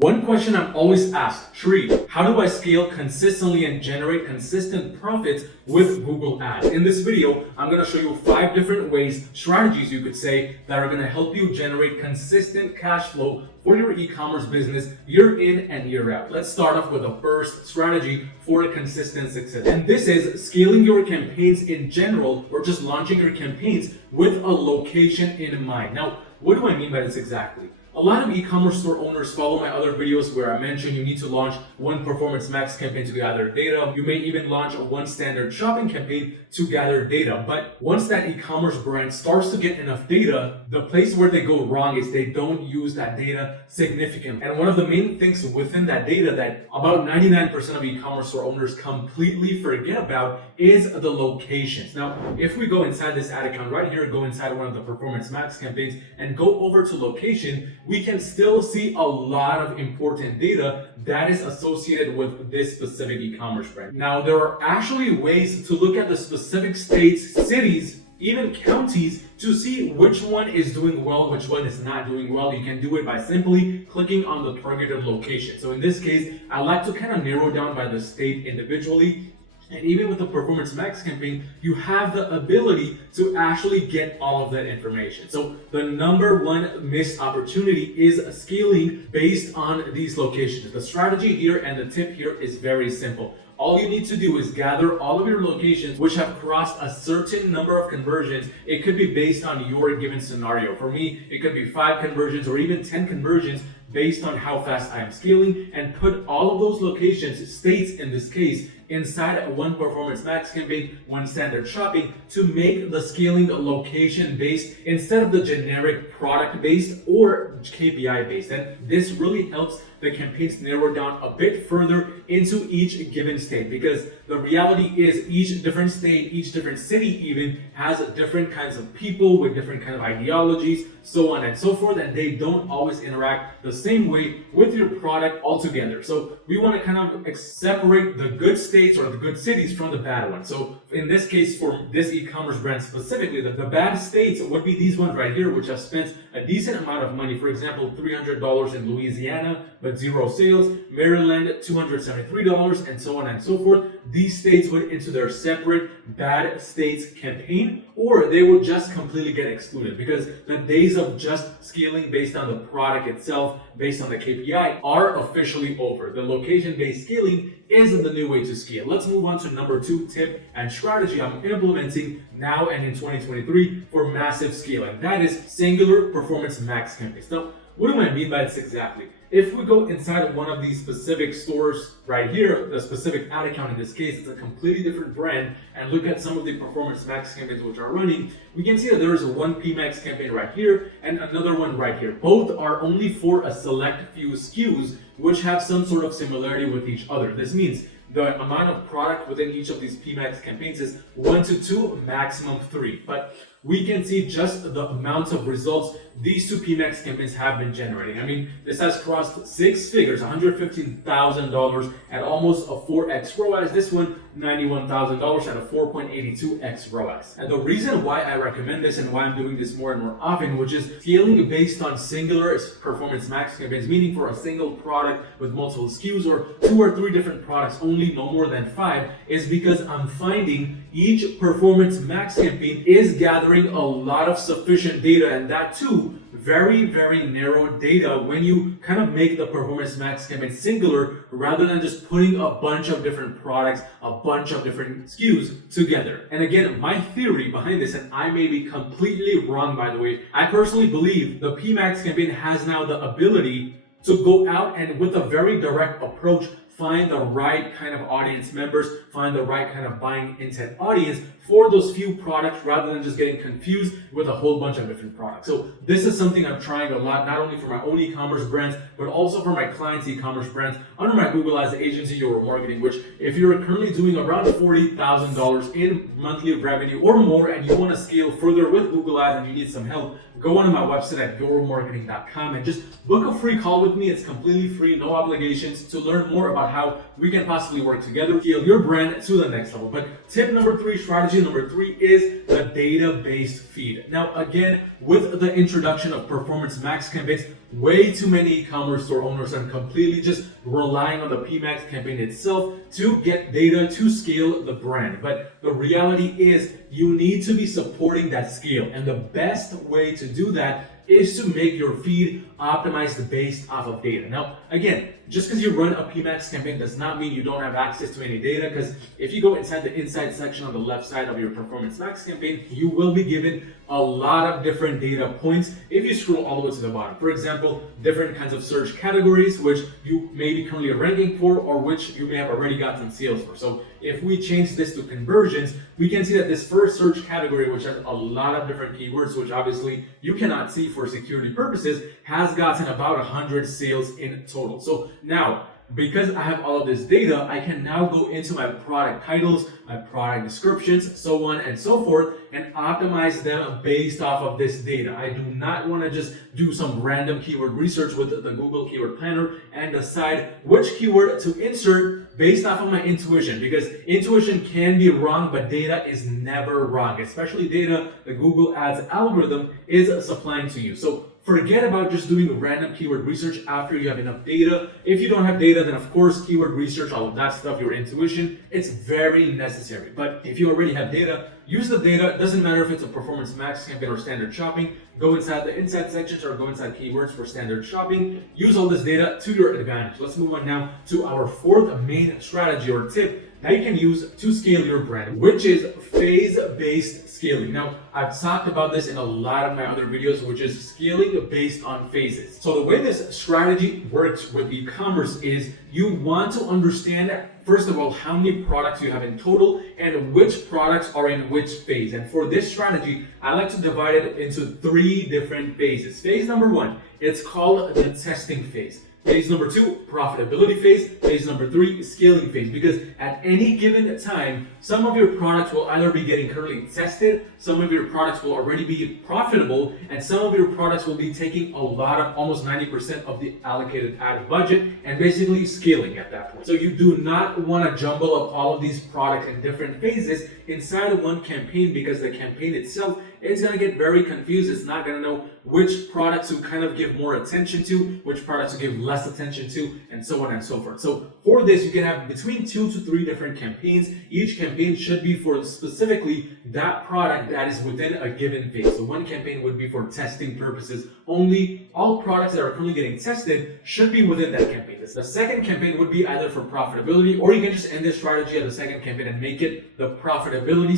One question I'm always asked, Shree, how do I scale consistently and generate consistent profits with Google Ads? In this video, I'm going to show you 5 different ways, strategies you could say, that are going to help you generate consistent cash flow for your e-commerce business year in and year out. Let's start off with the first strategy for a consistent success. And this is scaling your campaigns in general, or just launching your campaigns with a location in mind. Now, what do I mean by this exactly? A lot of e-commerce store owners follow my other videos where I mention you need to launch one performance max campaign to gather data. You may even launch one standard shopping campaign to gather data. But once that e-commerce brand starts to get enough data, the place where they go wrong is they don't use that data significantly. And one of the main things within that data that about 99% of e-commerce store owners completely forget about is the locations. Now, if we go inside this ad account right here, go inside one of the performance max campaigns and go over to location, we can still see a lot of important data that is associated with this specific e-commerce brand. Now, there are actually ways to look at the specific states, cities, even counties to see which one is doing well, which one is not doing well. You can do it by simply clicking on the targeted location. So in this case, I like to kind of narrow down by the state individually. And even with the Performance Max campaign, you have the ability to actually get all of that information. So the number one missed opportunity is scaling based on these locations. The strategy here and the tip here is very simple. All you need to do is gather all of your locations which have crossed a certain number of conversions. It could be based on your given scenario. For me, it could be 5 conversions or even 10 conversions based on how fast I am scaling, and put all of those locations, states in this case, inside one Performance Max campaign, one standard shopping, to make the scaling location based instead of the generic product based or KPI based. And this really helps the campaigns narrow down a bit further into each given state, because the reality is each different state, each different city even has different kinds of people with different kind of ideologies, so on and so forth, and they don't always interact the same way with your product altogether. So we want to kind of separate the good states or the good cities from the bad ones. So in this case, for this e-commerce brand specifically, the bad states would be these ones right here, which have spent a decent amount of money. For example, $300 in Louisiana, but 0 sales. Maryland, $273, and so on and so forth. These states went into their separate bad states campaign, or they would just completely get excluded, because the days of just scaling based on the product itself, based on the KPI, are officially over. The location-based scaling is the new way to scale. Let's move on to number 2 tip and strategy I'm implementing now and in 2023 for massive scaling. That is singular Performance Max campaigns. Now, what do I mean by this exactly? If we go inside of one of these specific stores right here, the specific ad account in this case, it's a completely different brand, and look at some of the Performance Max campaigns which are running, we can see that there is one PMax campaign right here and another one right here. Both are only for a select few SKUs which have some sort of similarity with each other. This means the amount of product within each of these PMax campaigns is 1 to 2, maximum 3. But we can see just the amounts of results these 2 PMax campaigns have been generating. I mean, this has crossed 6 figures, $115,000 at almost a 4x ROAS. This one, $91,000 at a 4.82x ROAS. And the reason why I recommend this and why I'm doing this more and more often, which is scaling based on singular Performance Max campaigns, meaning for a single product with multiple SKUs or 2 or 3 different products, only no more than 5, is because I'm finding each Performance Max campaign is gathering a lot of sufficient data, and that too, very, very narrow data when you kind of make the Performance Max campaign singular rather than just putting a bunch of different products, a bunch of different SKUs together. And again, my theory behind this, and I may be completely wrong by the way, I personally believe the PMax campaign has now the ability to go out and with a very direct approach find the right kind of audience members, find the right kind of buying intent audience for those few products rather than just getting confused with a whole bunch of different products. So this is something I'm trying a lot, not only for my own e-commerce brands, but also for my clients' e-commerce brands under my Google Ads agency, Your Marketing, which if you're currently doing around $40,000 in monthly revenue or more and you want to scale further with Google Ads and you need some help, go on to my website at yourmarketing.com and just book a free call with me. It's completely free, no obligations, to learn more about how we can possibly work together, scale your brand to the next level. But tip number 3, strategy strategy number 3 is the data-based feed. Now, again, with the introduction of Performance Max campaigns, way too many e-commerce store owners are completely just relying on the PMax campaign itself to get data to scale the brand. But the reality is you need to be supporting that scale. And the best way to do that is to make your feed optimized based off of data. Now, again, just because you run a PMax campaign does not mean you don't have access to any data, because if you go inside the insight section on the left side of your Performance Max campaign, you will be given a lot of different data points if you scroll all the way to the bottom. For example, different kinds of search categories which you may be currently ranking for or which you may have already gotten sales for. So if we change this to conversions, we can see that this first search category, which has a lot of different keywords, which obviously you cannot see for security purposes, has gotten about 100 sales in total. So now, because I have all of this data, I can now go into my product titles, my product descriptions, so on and so forth, and optimize them based off of this data. I do not want to just do some random keyword research with the Google Keyword Planner and decide which keyword to insert based off of my intuition, because intuition can be wrong, but data is never wrong, especially data the Google Ads algorithm is supplying to you. So forget about just doing random keyword research after you have enough data. If you don't have data, then of course, keyword research, all of that stuff, your intuition, it's very necessary. But if you already have data, use the data. It doesn't matter if it's a Performance Max campaign or standard shopping. Go inside the insight sections or go inside keywords for standard shopping. Use all this data to your advantage. Let's move on now to our fourth main strategy or tip that you can use to scale your brand, which is phase-based scaling. Now, I've talked about this in a lot of my other videos, which is scaling based on phases. So the way this strategy works with e-commerce is you want to understand, first of all, how many products you have in total and which products are in which phase. And for this strategy, I like to divide it into 3 different phases. Phase number 1, it's called the testing phase. Phase number 2, profitability phase. Phase number 3, scaling phase. Because at any given time, some of your products will either be getting currently tested, some of your products will already be profitable, and some of your products will be taking a lot of, almost 90% of the allocated ad budget and basically scaling at that point. So you do not want to jumble up all of these products in different phases inside of one campaign, because the campaign itself is going to get very confused. It's not going to know which products to kind of give more attention to, which products to give less attention to, and so on and so forth. So for this, you can have between 2 to 3 different campaigns. Each campaign should be for specifically that product that is within a given phase. So one campaign would be for testing purposes only. All products that are currently getting tested should be within that campaign. The second campaign would be either for profitability, or you can just end this strategy at the second campaign and make it the profitability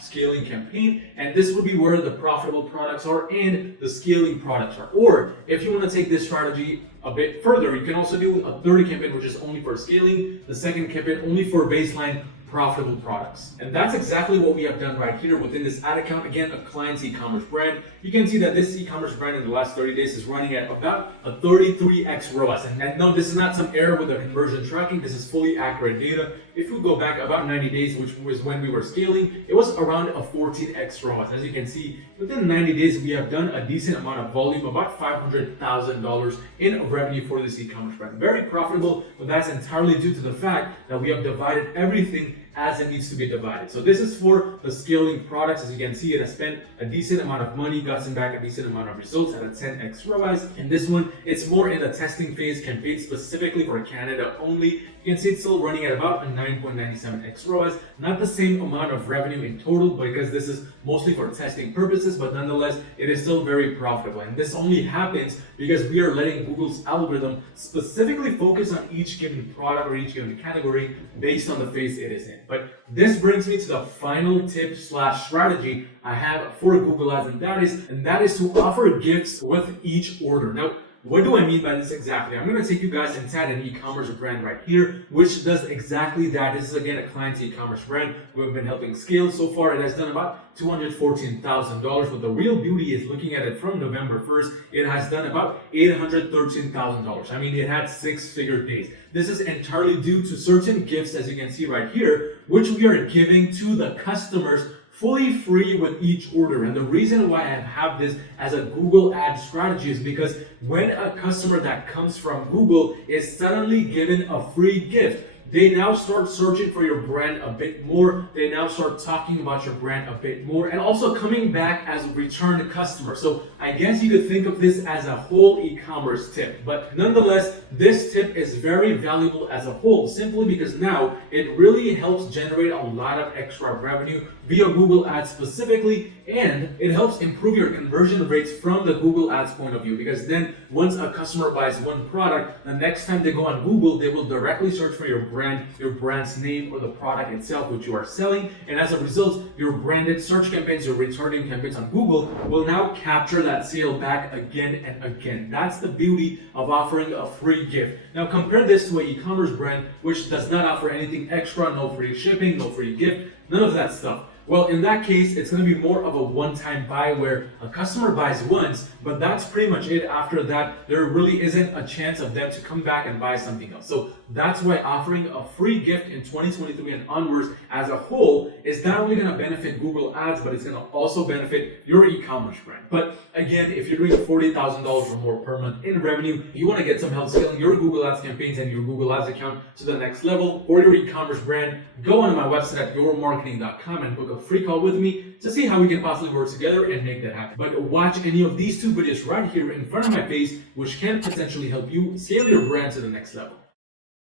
/ scaling campaign. And this would be where the profitable products are and the scaling products are. Or if you want to take this strategy a bit further, you can also do a third campaign, which is only for scaling, the second campaign only for baseline profitable products. And that's exactly what we have done right here within this ad account. Again, a client's e-commerce brand. You can see that this e-commerce brand in the last 30 days is running at about a 33x ROAS. And no, this is not some error with the conversion tracking. This is fully accurate data. If we go back about 90 days, which was when we were scaling, it was around a 14x ROAS. As you can see, within 90 days, we have done a decent amount of volume, about $500,000 in revenue for this e-commerce brand. Very profitable, but that's entirely due to the fact that we have divided everything as it needs to be divided. So this is for the scaling products. As you can see, it has spent a decent amount of money, gotten back a decent amount of results at a 10x ROAS. And this one, it's more in the testing phase campaign, specifically for Canada only. You can see it's still running at about a 9.97x ROAS. Not the same amount of revenue in total, because this is mostly for testing purposes, but nonetheless, it is still very profitable. And this only happens because we are letting Google's algorithm specifically focus on each given product or each given category based on the phase it is in. But this brings me to the final tip / strategy I have for Google Ads, and that is to offer gifts with each order. Now, what do I mean by this exactly? I'm going to take you guys inside an e-commerce brand right here, which does exactly that. This is again a client's e-commerce brand we've been helping scale. So far, it has done about $214,000, but the real beauty is looking at it from November 1st, it has done about $813,000. I mean, it had 6-figure days. This is entirely due to certain gifts, as you can see right here, which we are giving to the customers fully free with each order. And the reason why I have this as a Google ad strategy is because when a customer that comes from Google is suddenly given a free gift, they now start searching for your brand a bit more. They now start talking about your brand a bit more, and also coming back as a return customer. So I guess you could think of this as a whole e-commerce tip, but nonetheless, this tip is very valuable as a whole, simply because now it really helps generate a lot of extra revenue via Google Ads specifically, and it helps improve your conversion rates from the Google Ads point of view, because then once a customer buys one product, the next time they go on Google, they will directly search for your brand's name, or the product itself which you are selling, and as a result, your branded search campaigns, your retargeting campaigns on Google will now capture that sale back again and again. That's the beauty of offering a free gift. Now compare this to an e-commerce brand which does not offer anything extra, no free shipping, no free gift, none of that stuff. Well, in that case, it's going to be more of a one-time buy where a customer buys once, but that's pretty much it. After that, there really isn't a chance of them to come back and buy something else. So that's why offering a free gift in 2023 and onwards as a whole is not only going to benefit Google Ads, but it's going to also benefit your e-commerce brand. But again, if you're doing $40,000 or more per month in revenue, you want to get some help scaling your Google Ads campaigns and your Google Ads account to the next level for your e-commerce brand, go on my website at yourmarketing.com and book a free call with me to see how we can possibly work together and make that happen. But watch any of these two videos right here in front of my face, which can potentially help you scale your brand to the next level.